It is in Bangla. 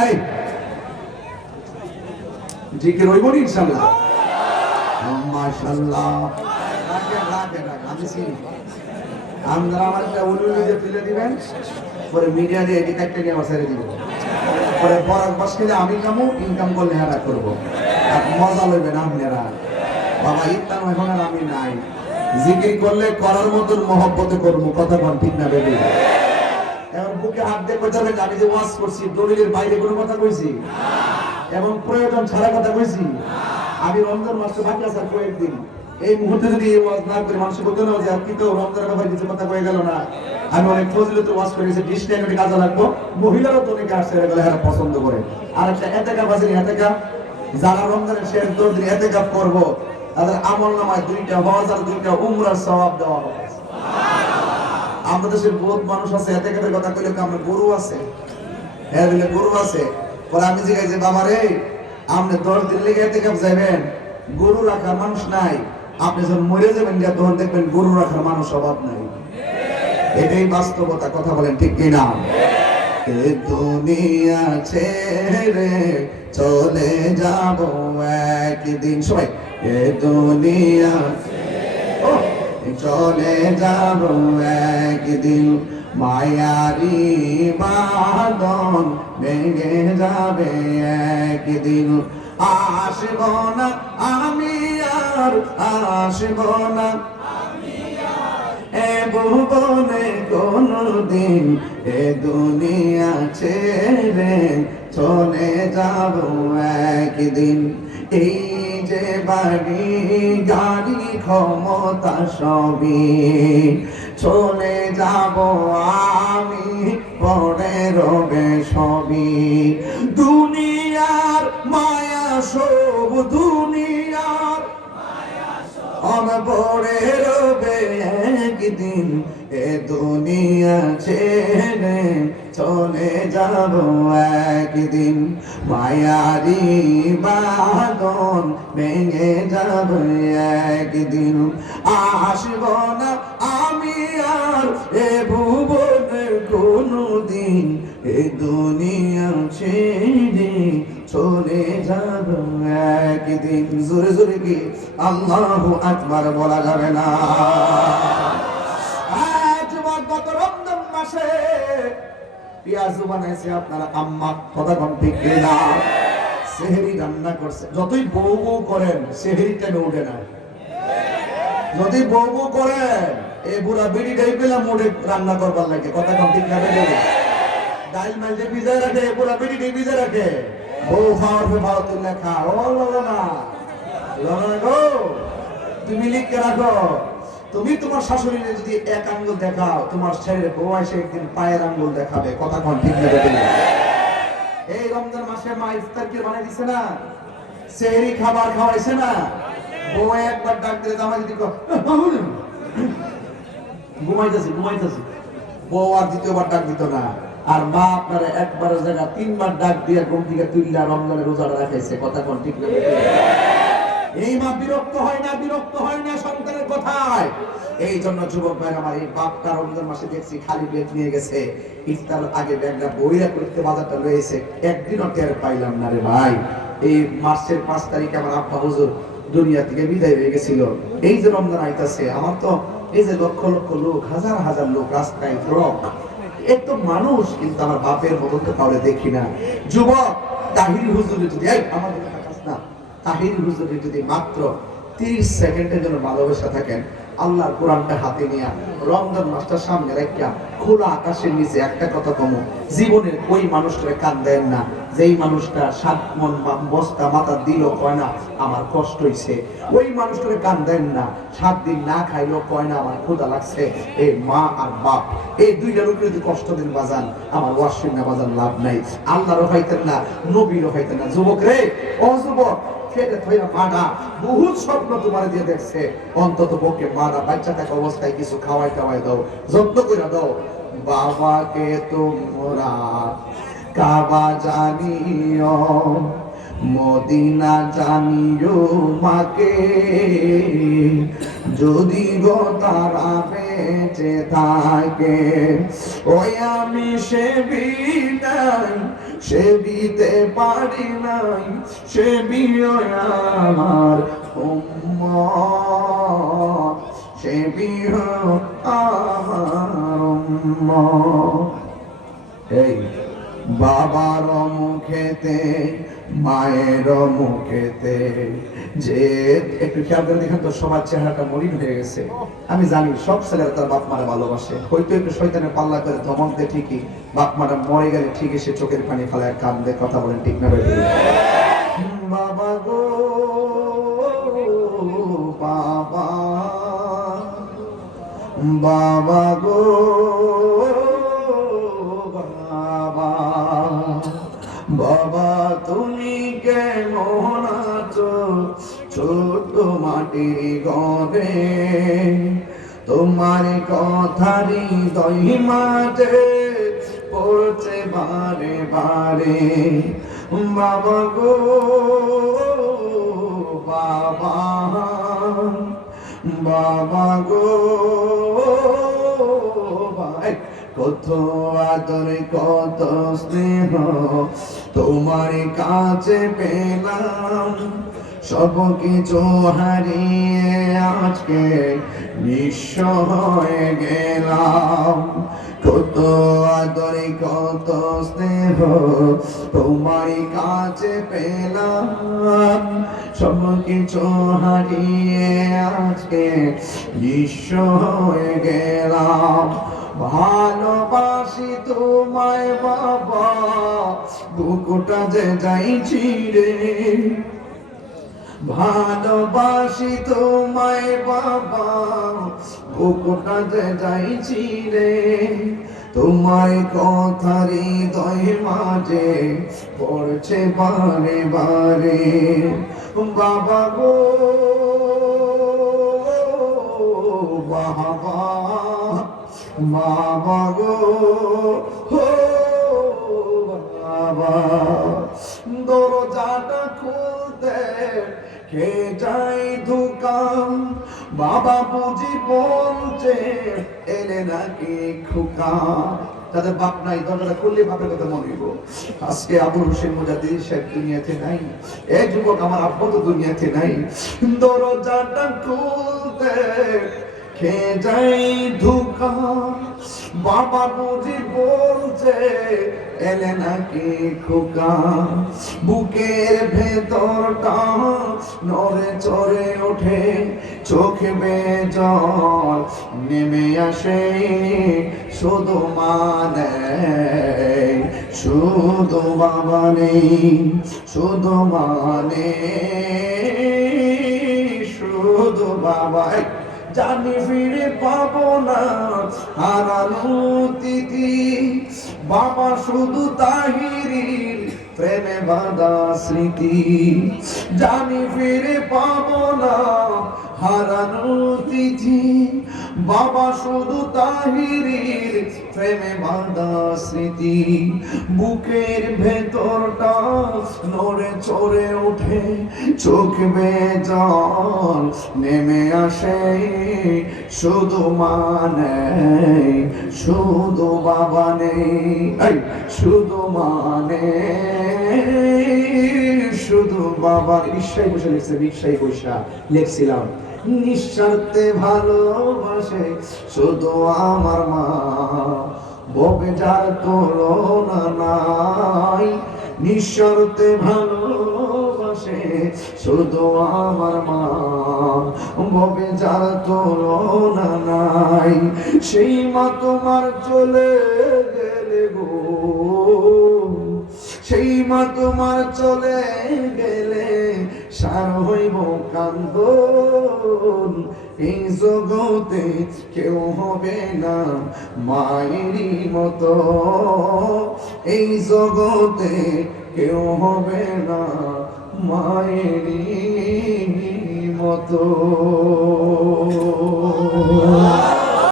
এই জিকির হইব নি ইনশাল্লাহ? মাশাল্লাহ। আপনারা আমার যে তুলে দিবেন, পরে মিডিয়া দিয়ে এটি নিয়ে আমার ছেড়ে দিব। পরে আমি কামু ইনকাম করলে হেরা করব। মজা লইবেন আপনারা। বাবা এখন আর আমি নাই। জিকির করলে করার মতন মহব্বতে করব কথা কোন ঠিক না বেবি? এখন বুকে হাত দিয়ে বোঝাবে আমি যে ওয়াজ করছি দলিলের বাইরে কোনো কথা কইছি? এবং প্রয়োজন ছাড়া কথা কইছি? আমি রমজান মাসে বাকি আছে কয়েকদিন এই মুহূর্তে যদি এই ওয়াজ না করে মানুষ বলতে না যে কি তো রমজানের ব্যাপারে কিছু কথা কয়ে গেল না, আমি অনেক ফজিলত ওয়াজ করেছি ডিসটাইমে কাজে লাগবো। মহিলারও তো অনেকে আসছে এগুলো এরা পছন্দ করে। আর একটা এতেকাপ আছে এতেকাপ যারা রমজানের শেষ দশ দিন এতেকাপ করব, তাদের আমল নামায় দুইটা হজ আর দুইটা উমরার সওয়াব দেওয়া হবে। আমাদের দেশে বহুত মানুষ আছে এতে কেটে কথা কইলে আমার গরু আছে। হ্যাঁ বলে গরু আছে। পরে আমি জিজ্ঞাসা বাবা রে আপনি দশ দিন লেগে এতে কাপ যাবেন গরু রাখার মানুষ নাই। আপনি যখন মরে যাবেন যা তখন দেখবেন গরু রাখার মানুষ অভাব নাই। এটাই বাস্তবতা, কথা বলেন ঠিক কিনা? দুনিয়া ছেড়ে চলে যাব একদিন? সবাই এ দুনিয়া চলে যাব একদিন? মায়ারি বাদন ভেঙে যাবে একদিন। আসব না, আমি আর আসব না। এ ভুবনে কোনদিন এ দুনিয়া ছেড়ে চলে যাব একদিন। এই যে বাড়ি, গাড়ি, ক্ষমতা সবই চলে যাব আমি, পরে রবে সবই। অনপরে রবে একদিন এ দুনিয়া ছেড়ে চলে যাব একদিন। মায়ারি বাদন ভেঙে যাব একদিন। আসব না আমি আর এ ভুবনের কোনো দিন এ দুনিয়া ছেড়ে চলে যাব একদিন। জোরে জোরে কি? আল্লাহু আকবার বলা যাবে না। গত রমজান মাসে পেঁয়াজ বানাইছে আপনারা আম্মা। কথা কম ঠিক না সেহেরি রান্না করছে। যতই বউ বউ করেন, সেহেরি টাইমে উঠে না? যদি বউ বউ করেন এই বুড়া বিড়ি ডাই পেলাম মোড়ে রান্না করবার লাগে। কথা কম ঠিক না বেড়ে ডাইল মাল যে ভিজে রাখে পেটি দিয়ে ভিজে রাখে। বউ গো তুমি লিখে রাখো। তুমি তোমার শাশুড়িকে যদি এক আঙ্গুল দেখাও তোমার ছেলে বউ এসে একদিন পায়ের আঙ্গুল দেখাবে। কথা ঠিক এই রমজান মাসে মা ইফতার বানাই দিছে না? সেহরি খাবার খাওয়াইছে না? একবার ডাক দিলে কয়, ঘুমাইতেছি ঘুমাইতেছি। বউ আর দ্বিতীয়বার ডাক দিত না। আর মা আপনার একবারের জায়গা তিনবার ডাক দিয়ে ঘুম থেকে তুললা রমজানের রোজাটা রাখাইছে কথা কোন ঠিক না এই মা বিরক্ত হয় না, বিরক্ত হয় না সন্তানের কথায়। এই জন্য যুবক ভাই আমার এই বাপটা রমজান মাসে দেখছি খালি পেট নিয়ে গেছে। ইফতার আগে ব্যাগটা বইরা করতে বাজারটা রয়েছে। একদিনও টের পাইলাম না রে ভাই। এই মাসের পাঁচ তারিখে আমার আব্বা হুজুর দুনিয়া থেকে বিদায় হয়ে গেছিল। এই যে রমজান আইতাছে, আমার তো এই যে লক্ষ লক্ষ লোক, হাজার হাজার লোক রাস্তায় ট্রক তো মানুষ কিন্তু আমার বাপের মতন তো কাউরে দেখি না। যুবক, তাহির হুজুরে যদি আমাদের কথা না। তাহির হুজুরে যদি মাত্র তিরিশ সেকেন্ডের জন্য ভালোবাসা থাকেন আল্লাহর কোরআনটা হাতে নিয়ে রমজান মাসটা সামনে রাখিয়া খোলা আকাশের নিচে একটা কথা কমো, জীবনের ওই মানুষটারে কান দেন না, যেই মানুষটা সাত মন বস্তা মাথা দিল কয় না, আমার কষ্ট হইছে। ওই মানুষটারে কান দেন না, সাত দিন না খাইলো কয় না, আমার ক্ষুধা লাগছে। এই মা আর বাপ, এই দুইটা লোকের যদি কষ্ট দিন বাজান, আমার ওয়াশিং না বাজান লাভ নাই। আল্লাহ রহাইতেন না নবী রহাইতেন না। যুবক রে, ও যুবক খেটে থইরা মাডা বহুত স্বপ্ন তোমার দিয়ে দেখছে। অন্তত পক্ষে মাডা বাচ্চা থাকা অবস্থায় কিছু খাওয়াই টাওয়াই দাও, যত্ন করে দাও। বাবাকে তোমরা কাবা জানিও, মদিনা জানিও মাকে। যদি গো তারা বেঁচে থাকে। ওই আমি সে বিদায়, সে বিতে পারি নাই, সে বিয় আমার সে উম্মত। এই বাবার মুখেতে মায়ের মুখেতে যে একটু খেয়াল করে দেখেন তো সবার চেহারাটা মলিন হয়ে গেছে। আমি জানি সব ছেলেরা তার বাপ মারা ভালোবাসে। হয়তো একটু শয়তানের পাল্লা করে ধমক দেয় ঠিকই, বাপ মারা মরে গেলে ঠিক সে চোখের পানি ফেলায় কান্দে, কথা বলেন ঠিক না বাবা গো, বাবা বাবা গো, বাবা বাবা ছোট মাটির ঘরে তোমার কথারি দই মাঝে পড়ছে বারে বারে। বাবা গো, বাবা বাবা গো, ভাই, কত আদর, কত স্নেহ তোমার কাছে পেলাম। সব কিছু আজকে নিঃস্ব হয়ে গেলাম। কত আদর, কত স্নেহ তোমার কাছে পেলাম। সব কিছু আজকে নিঃস্ব হয়ে গেলাম। ভালোবাসি তোমায় বাবা, বুকুটা যে যাইছি রে। ভালোবাসি তোমায় বাবা, বুকুটা যাইছি রে তোমার কথারি দয় মাঝে পড়ছে বারে বারে। বাবা গো, বাবা বাবা গো, হো, বাবা, দরজাটা খুলতে কে যাই দোকান বাবা বুঝি বলছে এলে নাকি খুকা? তাদের বাপ নাই, দরজাটা খুললে বাপের কথা মনে হইব। আজকে আবুল হোসেন মুজাদি সাহেব দুনিয়াতে নাই এই যুবক আমার আব্বা তো দুনিয়াতে নাই। দরজাটা খুলতে খে যাই ধোকা? বাবা বুঝি বলছে এলে নাকি খোকা, বুকের ভেতরটা নড়ে চড়ে ওঠে, চোখে বেজল, নেমে আসে শুধু মানে শুধু বাবা নেই শুধু মানে শুধু বাবা জানি ফিরে পাবো না। হারানো তিথি, বাবা শুধু তাহিরির প্রেমে বাধা স্মৃতি। জানি ফিরে পাব না বাবা শুধু তাহিরির প্রেমে বাঁধা স্মৃতি। বুকের ভেতরটা নড়ে চড়ে চোখ বেজল, নেমে আসে শুধু মানে শুধু বাবা নেই শুধু মানে শুধু বাবা রিক্সায় বসে লিখছে রিক্সায় বসা লিখছিলাম। নিঃস্বার্থে ভালোবাসে, শুধু আমার মা। ববে যার তুলনা নাই, নিঃস্বার্থে ভালোবাসে, শুধু আমার মা। ববে যার তুলনা নাই, সেই মা তোমার চলে গেলে গো। সেই মা তোমার চলে গেলে সার হইব কান্দ এই জগতে কেউ হবে না মায়েরই মতো। এই জগতে কেউ হবে না মায়েরই মতো।